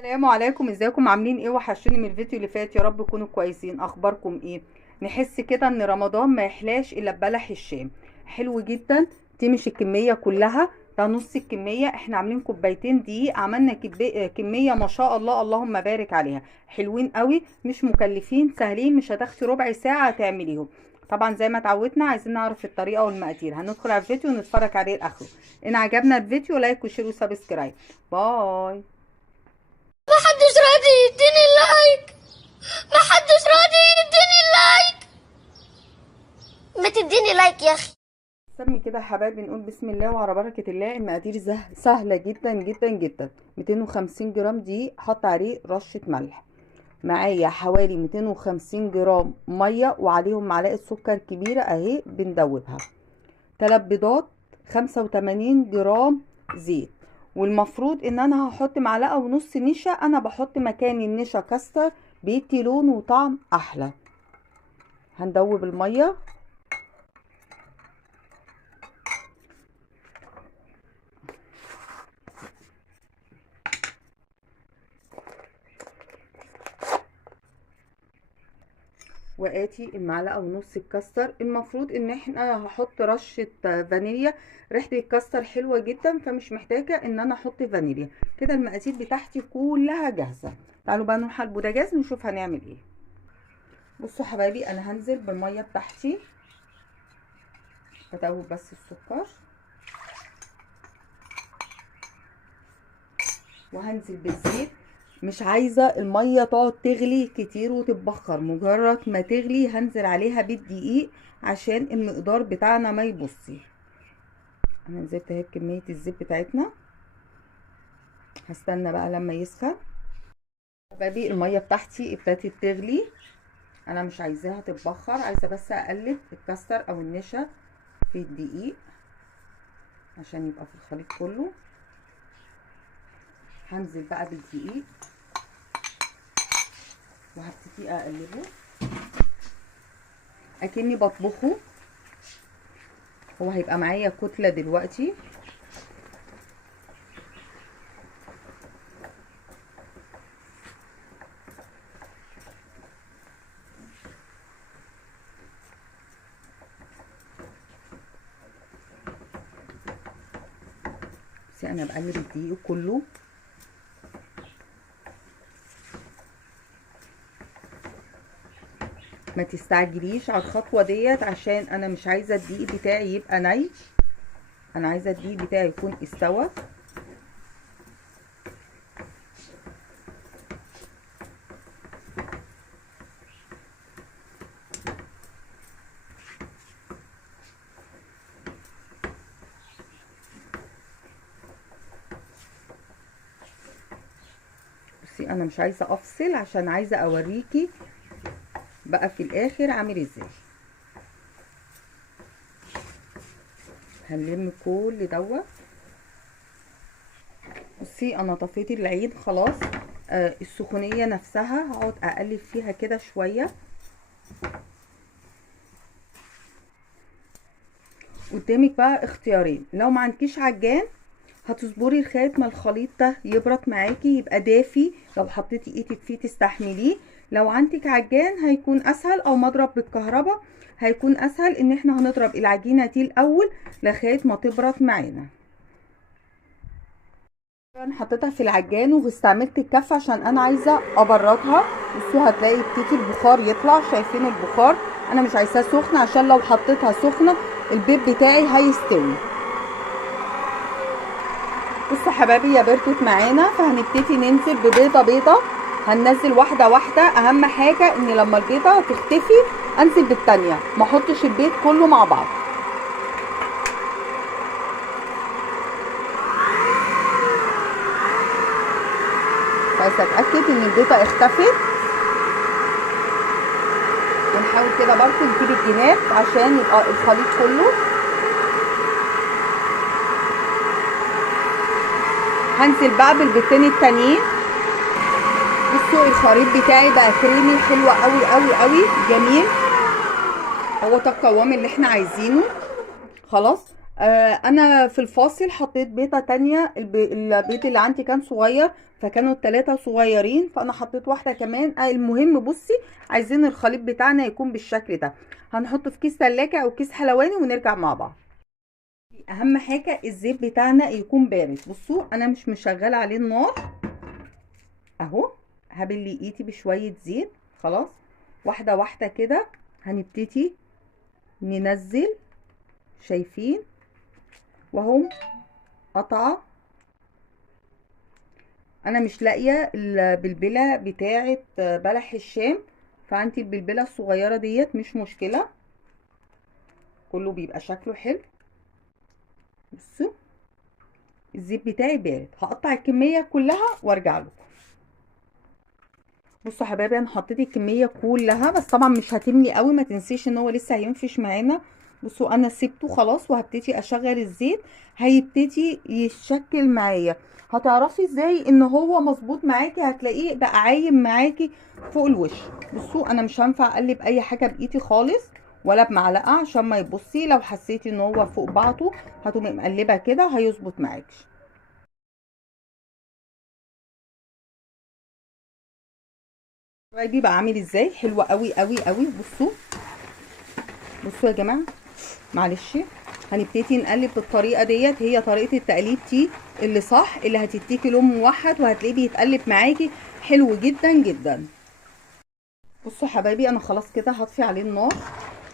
السلام عليكم، ازيكم؟ عاملين ايه؟ وحشوني من الفيديو اللي فات. يا رب تكونوا كويسين. اخباركم ايه؟ نحس كده ان رمضان ما يحلاش الا ببلح الشام. حلو جدا. دي مش الكميه كلها، ده نص الكميه. احنا عاملين كوبايتين دقيق، عملنا كميه ما شاء الله اللهم بارك عليها. حلوين قوي، مش مكلفين، سهلين، مش هتاخدي ربع ساعه تعمليهم. طبعا زي ما اتعودنا عايزين نعرف الطريقه والمقادير، هندخل على الفيديو ونتفرج عليه لاخره. ان عجبنا الفيديو لايك وشير وسبسكرايب. باي. محدش راضي يديني اللايك. محدش راضي يديني اللايك. ما تديني لايك يا اخي. سمي كده يا حبايبي، نقول بسم الله وعلى بركة الله. المقادير سهلة جدا جدا جدا. 250 جرام دقيق، حط عليه رشة ملح. معايا حوالي 250 جرام مية وعليهم معلقة سكر كبيرة اهي بندوبها. 3 بيضات. 85 جرام زيت. والمفروض ان انا هحط معلقة ونص نشا، انا بحط مكان النشا كاستر، بيدي لون وطعم احلى. هندوب المية. واتي المعلقه ونص الكاستر. المفروض ان احنا هحط رشه فانيليا. ريحه الكاستر حلوه جدا، فمش محتاجه ان انا احط فانيليا. كده المقادير بتاعتي كلها جاهزه. تعالوا بقى نروح على البوتاجاز نشوف هنعمل ايه. بصوا حبايبي، انا هنزل بالميه بتاعتي، بدوب بس السكر، وهنزل بالزيت. مش عايزه الميه تقعد تغلي كتير وتتبخر، مجرد ما تغلي هنزل عليها بالدقيق عشان المقدار بتاعنا ما يبصي. انا نزلت اهي بكميه الزيت بتاعتنا. هستنى بقى لما يسخن. بادئ الميه بتاعتي ابتدت تغلي. انا مش عايزاها تتبخر، عايزه بس اقلب الكاستر او النشا في الدقيق عشان يبقى في الخليط كله. هنزل بقى بالدقيق وهبتدي اقلبه اكني بطبخه. هو هيبقى معايا كتله دلوقتي. بس انا بقلب الدقيق كله. ما تستعجليش على الخطوه ديت عشان انا مش عايزه الدقيق بتاعي يبقى ني. انا عايزه الدقيق بتاعي يكون استوى. بصي انا مش عايزه افصل عشان عايزه اوريكي بقى في الاخر عامل ازاي. هنلم كل دوت. بصي انا طفيت العين خلاص. السخونيه نفسها هقعد اقلب فيها كده شويه. قدامك بقى اختيارين. لو ما عندكيش عجان هتصبري لغايه ما الخليط ده يبرد معاكي يبقى دافي، لو حطيتي ايدك فيه تستحمليه. لو عندك عجان هيكون اسهل، او مضرب بالكهرباء هيكون اسهل. ان احنا هنضرب العجينه دي الاول لغايه ما تبرد معانا. انا حطيتها في العجان واستعملت الكف عشان انا عايزه ابردها. بصوا هتلاقي ابتدي البخار يطلع، شايفين البخار؟ انا مش عايزاه سخن عشان لو حطيتها سخنه البيض بتاعي هيستوي. بصوا حبايبي، يا بردت معانا فهنبتدي ننزل ببيضه بيضه. هننزل واحده واحده. اهم حاجه ان لما البيضه تختفي انزل بالتانيه، ما احطش البيض كله مع بعض. عايزه اتاكد ان البيضه اختفت. ونحاول كده برضو نجيب الجناب عشان يبقى الخليط كله. هنزل بقى بالبيضتين التانيين. بصوا الخليط بتاعي بقى كريمي حلو قوي قوي قوي جميل. هو ده القوام اللي احنا عايزينه. خلاص. انا في الفاصل حطيت بيضه تانية، البيض اللي عندي كان صغير، فكانوا التلاتة صغيرين، فانا حطيت واحده كمان. المهم بصي، عايزين الخليط بتاعنا يكون بالشكل ده. هنحطه في كيس تلاجة او كيس حلواني ونرجع مع بعض. اهم حاجه الزيت بتاعنا يكون بارد. بصوا انا مش مشغله عليه النار اهو، هبل ايدي بشويه زيت. خلاص، واحده واحده كده هنبتدي ننزل. شايفين وهم قطعه. انا مش لاقيه البلبله بتاعه بلح الشام، فانتي البلبله الصغيره ديت مش مشكله، كله بيبقى شكله حلو. بصوا الزيت بتاعي بارد، هقطع الكميه كلها وارجع لكم. بصوا يا حبايبي، انا حطيت الكميه كلها، بس طبعا مش هتملي قوي، ما تنسيش ان هو لسه هينفش معانا. بصوا انا سبته خلاص، وهبتدي اشغل الزيت، هيبتدي يشكل معايا. هتعرفي ازاي ان هو مظبوط معاكي؟ هتلاقيه بقى عايم معاكي فوق الوش. بصوا انا مش هينفع اقلب اي حاجه بايدي خالص ولا بمعلقه، عشان ما يبصي لو حسيتي ان هو فوق بعضه هتقومي مقلبه كده هيظبط معاكي. بيبقى عامل ازاي؟ حلوه قوي قوي قوي. بصوا يا جماعه، معلش هنبتدي نقلب بالطريقه ديت، هي طريقه التقليب دي اللي صح، اللي هتديكي لون موحد وهتلاقيه بيتقلب معاكي حلو جدا جدا. بصوا يا حبايبي، انا خلاص كده هطفي عليه النار.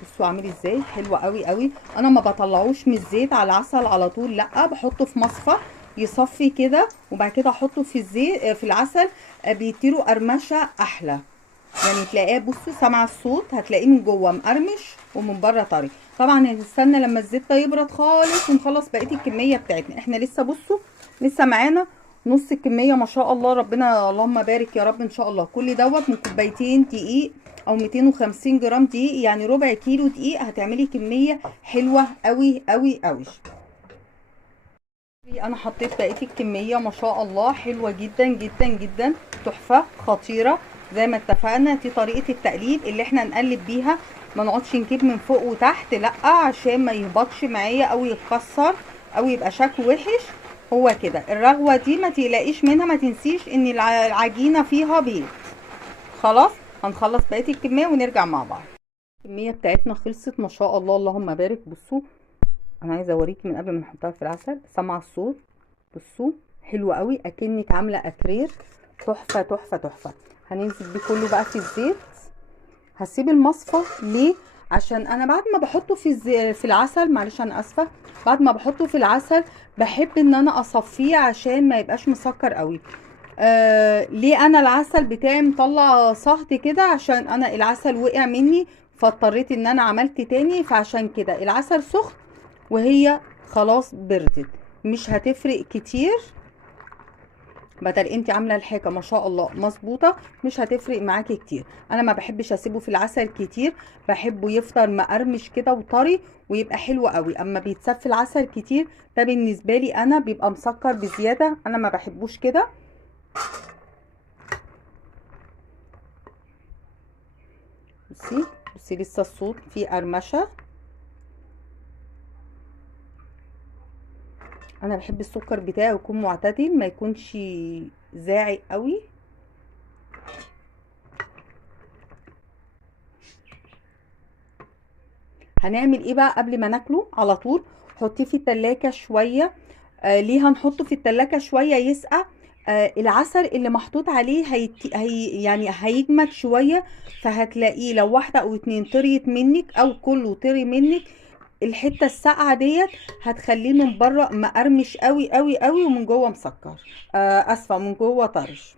بصوا عامل ازاي؟ حلو قوي قوي. انا ما بطلعوش من الزيت على العسل على طول، لا، بحطه في مصفى يصفي كده، وبعد كده احطه في الزيت في العسل، بيديله قرمشه احلى. يعني تلاقيه، بصوا سامعه الصوت، هتلاقيه من جوه مقرمش ومن بره طري. طبعا هنستنى لما الزيت ده يبرد خالص ونخلص بقيه الكميه بتاعتنا. احنا لسه بصوا لسه معانا نص الكميه ما شاء الله، ربنا اللهم بارك يا رب ان شاء الله. كل دوت من كوبايتين دقيق او 250 جرام دقيق، يعني ربع كيلو دقيق، هتعملي كميه حلوه قوي قوي قوي. انا حطيت بقيه الكميه ما شاء الله، حلوه جدا جدا جدا، تحفه خطيره. زي ما اتفقنا دي طريقه التقليب اللي احنا نقلب بيها، ما نقعدش نجيب من فوق وتحت، لا، عشان ما يهبطش معايا او يتكسر او يبقى شكله وحش. هو كده الرغوه دي ما تقلقيش منها، ما تنسيش ان العجينه فيها بيض. خلاص، هنخلص بقيه الكميه ونرجع مع بعض. الكميه بتاعتنا خلصت ما شاء الله، اللهم بارك. بصوا انا عايزه اوريكي من قبل ما نحطها في العسل، سامعه الصوت؟ بصوا حلوه قوي، اكنك عامله اكرير. تحفه تحفه تحفه. هننزل بيه كله بقى في الزيت. هسيب المصفى ليه؟ عشان انا بعد ما بحطه في العسل، معلش انا اسفه، بعد ما بحطه في العسل بحب ان انا اصفيه عشان ما يبقاش مسكر قوي. ليه انا العسل بتاعي مطلع صهد كده؟ عشان انا العسل وقع مني فاضطريت ان انا عملت تاني، فعشان كده العسل سخن وهي خلاص بردت، مش هتفرق كتير. بدل انت عامله الحاجه ما شاء الله مظبوطه، مش هتفرق معاكي كتير. انا ما بحبش اسيبه في العسل كتير، بحبه يفضل مقرمش كده وطري ويبقى حلو قوي. اما بيتساب في العسل كتير ده بالنسبه لي انا بيبقى مسكر بزياده، انا ما بحبوش كده. بصي بصي لسه الصوت فيه قرمشه. انا بحب السكر بتاعي يكون معتدل، ما يكونش زاعي قوي. هنعمل ايه بقى قبل ما ناكله على طول؟ حطيه في التلاجة شويه. ليه هنحطه في التلاجة شويه يسقع؟ العسل اللي محطوط عليه يعني هيجمد شويه، فهتلاقيه لو واحده او اتنين طريت منك او كله طري منك، الحته الساقعه ديت هتخليه من بره مقرمش قوي قوي قوي، ومن جوه مسكر، اسفه، من جوه طرش.